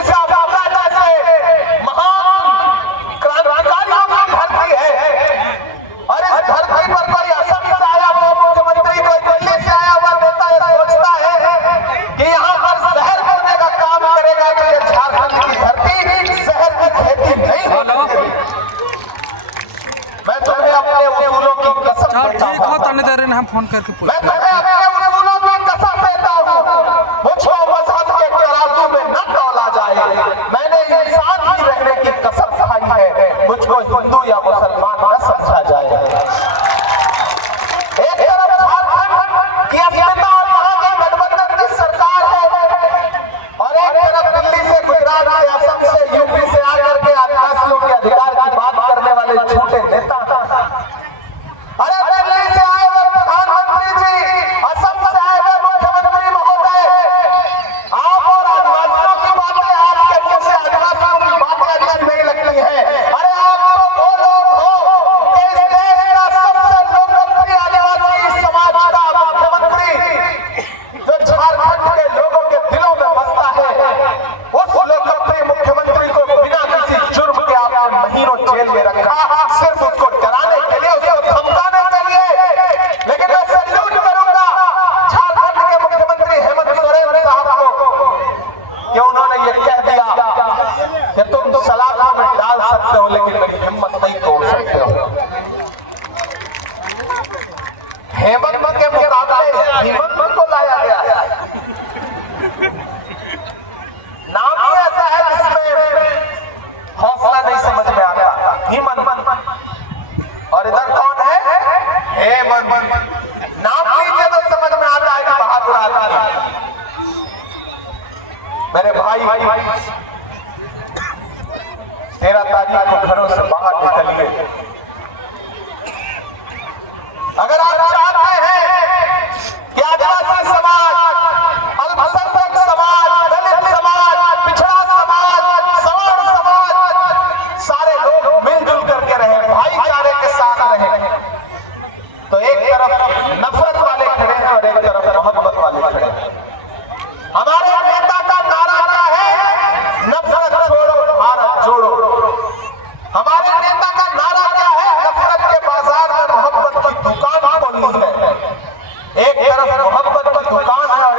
बिरसा मुंडा जैसे महान क्रांतिकारियों की धरती है और इस धरती पर कोई असम से आया हुआ मुख्यमंत्री, कोई दिल्ली से आया हुआ नेता सोचता है कि यहाँ पर जहर करने का काम करेगा तो ये झारखंड की धरती जहर की खेती नहीं होगी। मैं तुम्हें अपने उसूलों की कसम देता हूं। हम फोन करके मैं तुम्हें अपने उसूलों की कसम देता हूं। मुझको मजहब के तराजू में न तौला जाए। मैंने इंसान ही रहने की कसम खाई है। मुझको हिंदू या मुसलमान न समझा जाए। एक तरफ झारखंड की अस्मिता और वहां के गठबंधन की सरकार है और एक तरफ दिल्ली से, गुजरात से, असम से, यूपी से आकर के आदिवासियों के अधिकार की बात करने वाले झूठे नेता। अरे दिल्ली से आए हुए प्रधानमंत्री जी, असम से आए हुए मुख्यमंत्री महोदय, आप और आदिवासियों की बातें, आपके मुंह से आदिवासियों की बातें अच्छी नहीं लगती है। अरे आप तो वो लोग हो कि इस देश का सबसे लोकप्रिय आदिवासी समाज का मुख्यमंत्री जो झारखंड के लोगों के दिलों में बसता है, उस लोकप्रिय मुख्यमंत्री को बिना किसी जुर्म के आपने महीनों जेल में रखा, सिर्फ उसको डराने के लिए, उसको धमकाने के लिए। लेकिन मैं सैल्यूट करूंगा झारखंड के मुख्यमंत्री हेमंत सोरेन साहब को कि उन्होंने ये कह दिया कि तुम सलाखों में डाल सकते हो लेकिन मेरी हिम्मत नहीं तोड़ सकते हो। हेमंत के मुकाबले हिम्मत को लाया गया है। नाम ही ऐसा है जिसमें हौसला नहीं समझ में आता, हिम्मत। और इधर कौन है? हेमंत। नाम लीजिए तो समझ में आता है कि बहादुर आदमी। मेरे भाई 13 तारीख को घरों से बाहर निकलिए। अगर आप चाहते हैं कि आदिवासी समाज, अल्पसंख्यक समाज, दलित समाज, पिछड़ा समाज, सवर्ण समाज, सारे लोग मिलजुल करके रहे, भाईचारे के साथ रहे, तो एक तरफ नफरत वाले खड़े हैं और एक तरफ मोहब्बत वाले खड़े हैं। हमारे नेता का नारा क्या है? नफरत छोड़ो, भारत जोड़ो। हमारे नेता का नारा क्या है? नफरत के बाजार में मोहब्बत की दुकान खोलनी है। एक तरफ मोहब्बत की दुकान है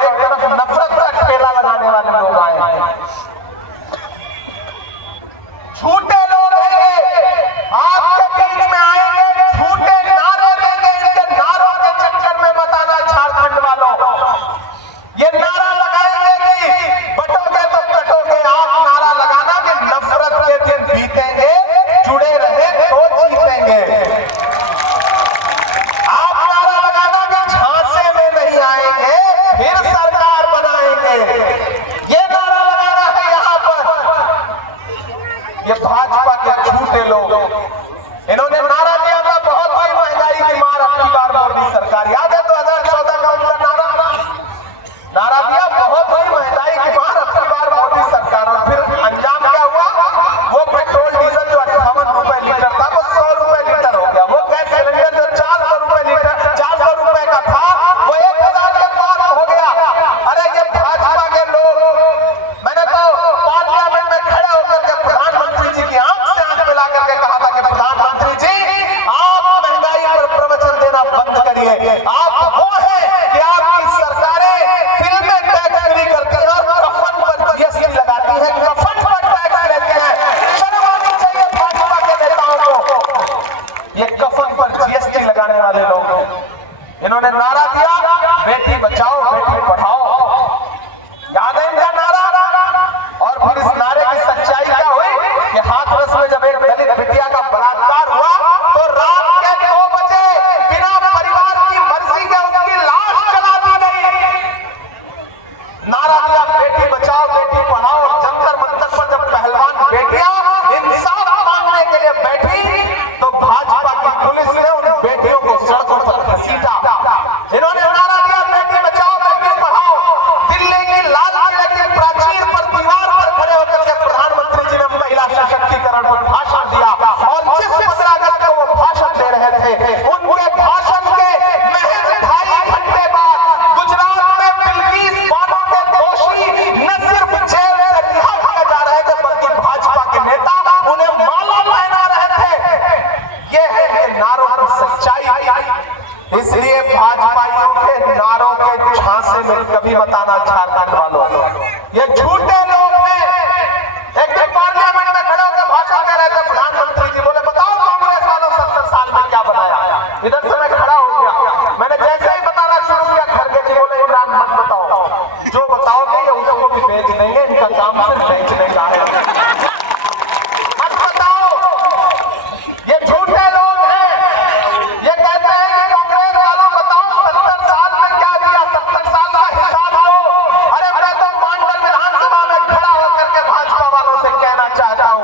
कहना चाहता हूँ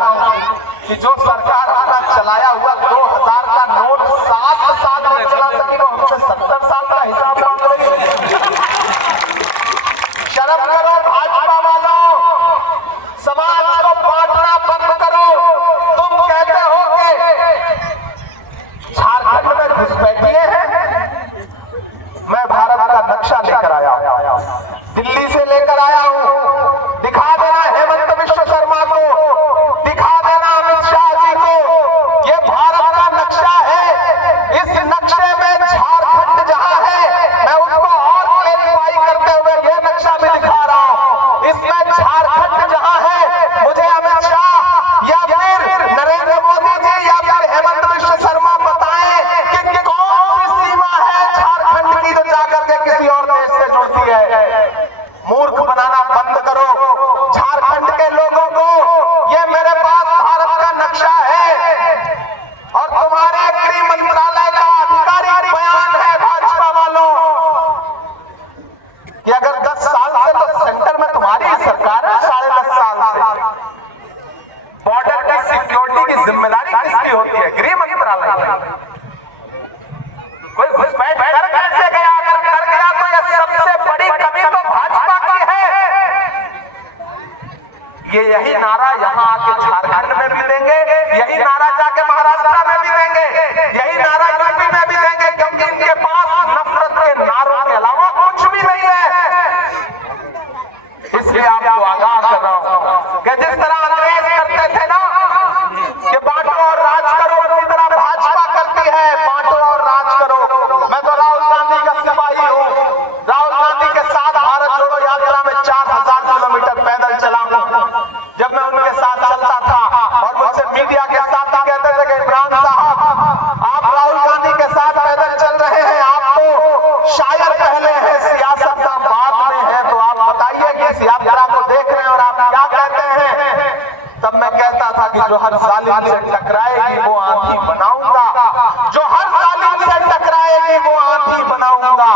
कि जो सरकार अपना चलाया हुआ 2000 का नोट 7 साल में चला सकी, वो हमसे 70 साल का हिसाब मांग रही है। शर्म करो भाजपा वालों, समाज को बांटना बंद करो। तुम कहते हो कि झारखंड में घुसपैठिए हैं, मैं भारत का नक्शा लेकर आया हूं, दिल्ली से लेकर आया हूं। दिखा देना हेमंत विश्व शर्मा को, दिखा देना अमित शाह जी को, ये भारत का नक्शा है। इस नक्शे में झारखंड जहां है, मैं उसको और क्लेरिफाई करते हुए ये नक्शा भी दिखा रहा हूं। इसमें झारखंड जहां है, मुझे अमित शाह या फिर नरेंद्र मोदी जी या फिर हेमंत विश्व शर्मा बताएं कि कौन सी सीमा है झारखंड की जो जाकर के किसी और देश से जुड़ती है। मूर्ख बनाना बंद करो झारखंड के लोगों को। ये मेरे पास भारत का नक्शा है और तुम्हारे गृह मंत्रालय का आधिकारिक बयान है भाजपा वालों कि अगर 10 साल से तो सेंटर में तुम्हारी सरकार है, 10.5 साल से बॉर्डर की सिक्योरिटी की जिम्मेदारी किसकी होती है? गृह मंत्रालय की। कोई घुसपैठ कर कैसे गया? अगर कर गया तो यह सबसे बड़ी कमी तो भाजपा की है। ये यही नारा यहाँ आके झारखंड में भी देंगे, यही नारा जाके महाराष्ट्र में भी देंगे, यही नारा यूपी में भी देंगे, क्योंकि इनके पास नफरत के नारों के अलावा कुछ भी नहीं है। इसलिए आपको आगाह कर रहा हूं कि जिस तरह अंग्रेज करते थे ना कि बांटो और राज करो, उसी तरह भाजपा करती है, बांटो और राज करो। मैं तो राहुल गांधी का सिपाही हूं। राहुल गांधी के साथ भारत जोड़ो यात्रा में 4000 किलोमीटर पैदल चला हूं। जब मैं उनके साथ चलता था और मुझसे मीडिया के साथ ही कहते थे कि इमरान साहब आप राहुल गांधी के साथ पैदल चल रहे हैं, आप तो शायर पहले हैं, सियासतदान बाद में है, तो आप बताइए कि इस यात्रा को देख रहे हैं और आप क्या कहते हैं? तब मैं कहता था कि जो हर जालिम से टकराएगी वो आंधी बनाऊंगा, जो हर जालिम से टकराएगी वो आंधी बनाऊंगा।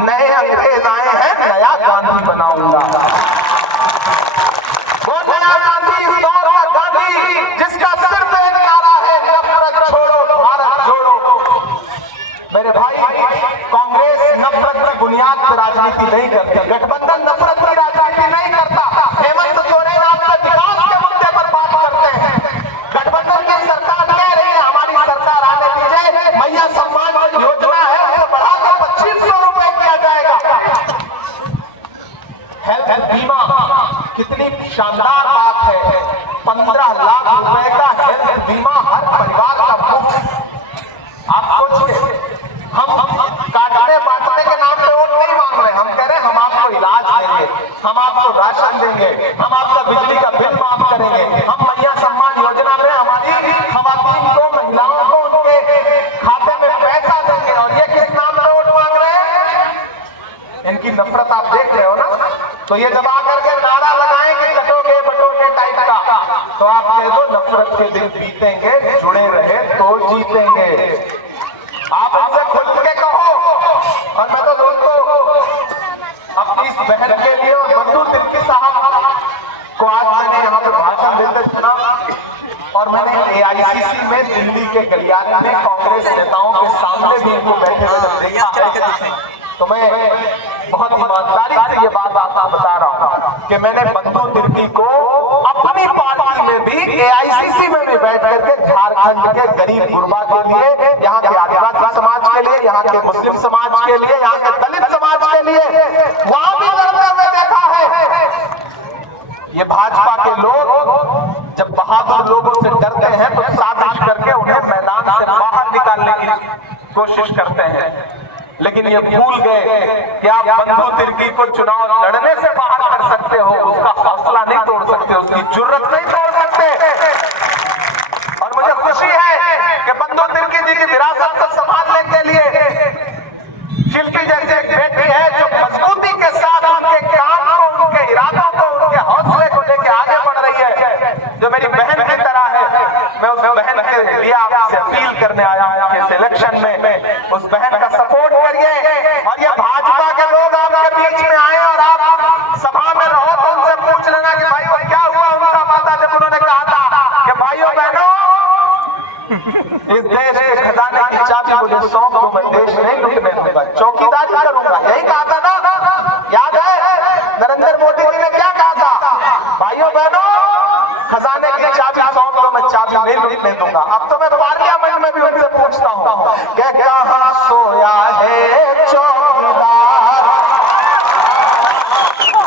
नए अंग्रेज आए हैं, नया गांधी बनाऊंगा। वो नया गांधी इस दौर का गांधी जिसका सिर्फ एक नारा है, नफरत छोड़ो भारत जोड़ो। मेरे भाई, कांग्रेस नफरत की बुनियाद पर राजनीति नहीं करती, गठबंधन नफरत की राजनीति नहीं करता। हेमंत सोरेन आपसे विकास के मुद्दे पर बात करते हैं। गठबंधन की सरकार कह रही है हमारी सरकार आने दीजिए, मैया सम्मान योजना है उसे बढ़ाकर 2500 रुपए किया जाएगा। हेल्थ बीमा कितनी शानदार बात है, 15 लाख रुपए का हेल्थ बीमा हर परिवार का मुफ्त। आप सोचिए, हम काटने बांटने के नाम पे वोट नहीं मांग रहे, हम कह रहे हैं हम आपको इलाज देंगे, हम आपको राशन देंगे, हम आपका बिजली का बिल माफ करेंगे, हम मैया सम्मान योजना में हमारी खवातीन को, महिलाओं को उनके खाते में पैसा देंगे। और ये किस नाम पे वोट मांग रहे हैं? इनकी नफरत आप देख रहे हो ना। तो ये जब आकर के नारा लगाएं कि कटोगे बटोगे टाइप का, तो आप कह दो नफरत के दिन बीतेंगे, जुड़े रहे तो जीतेंगे। आप हमसे खुल के कहो। और मैं तो दोस्तों अपनी इस बहन के लिए और बंधु तिर्की साहब को आज मैंने यहाँ पे भाषण देते सुना, और मैंने AICC में दिल्ली के गलियारे में कांग्रेस नेताओं के सामने भी इनको बैठे हुए जब देखा है, तो मैं बहुत ईमानदारी से ये बात आपको बता रहा हूँ कि मैंने बंधु तिर्की को अपनी पार्टी में भी AICC में भी बैठ करके झारखंड के गरीब गुरबा के लिए, यहाँ के आदिवासी समाज के लिए, यहाँ के मुस्लिम समाज के लिए, यहाँ के दलित समाज के लिए वहां भी लड़ते हुए देखा है। ये भाजपा के लोग जब बहादुर लोगों से डरते हैं तो साजिश करके उन्हें मैदान से बाहर निकालने की कोशिश करते हैं, लेकिन ये भूल गए कि आप बंधु तिर्की को चुनाव लड़ने से बाहर कर सकते हो, उसका हौसला नहीं तोड़ सकते, उसकी जुर्रत नहीं तोड़ सकते। और मुझे खुशी है कि बंधु तिर्की जी की विरासत को संभालने के लिए शिल्पी जैसी एक बेटी है जो मजबूती के साथ उनके काम को, उनके इरादों को, उनके हौसले को लेकर आगे बढ़ रही है, जो मेरी बहन की तरह है। मैं उस बहन के लिए आपसे अपील करने आया हूं कि इस इलेक्शन में उस बहन का सपोर्ट करिए। और ये भाजपा के लोग आपके बीच में आए और आप सभा में रहो तो उनसे पूछ लेना कि भाई वो क्या हुआ उनका वादा जब उन्होंने कहा था इस देश के खजाने की चाबी मुझे सौंप दो, मैं देश नहीं लूटने दूंगा, चौकीदारी करूंगा। यही कहा था ना, याद है नरेंद्र मोदी जी ने क्या कहा था? भाइयों बहनों, खजाने की चाबी सौंप दो, मैं चाबी नहीं लूटने दूंगा। अब तो मैं पार्लियामेंट में भी उनसे पूछता हूँ कि कहाँ सोया है चौकीदार?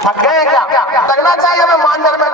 थक गए क्या? लगना चाहिए मैं मांडर में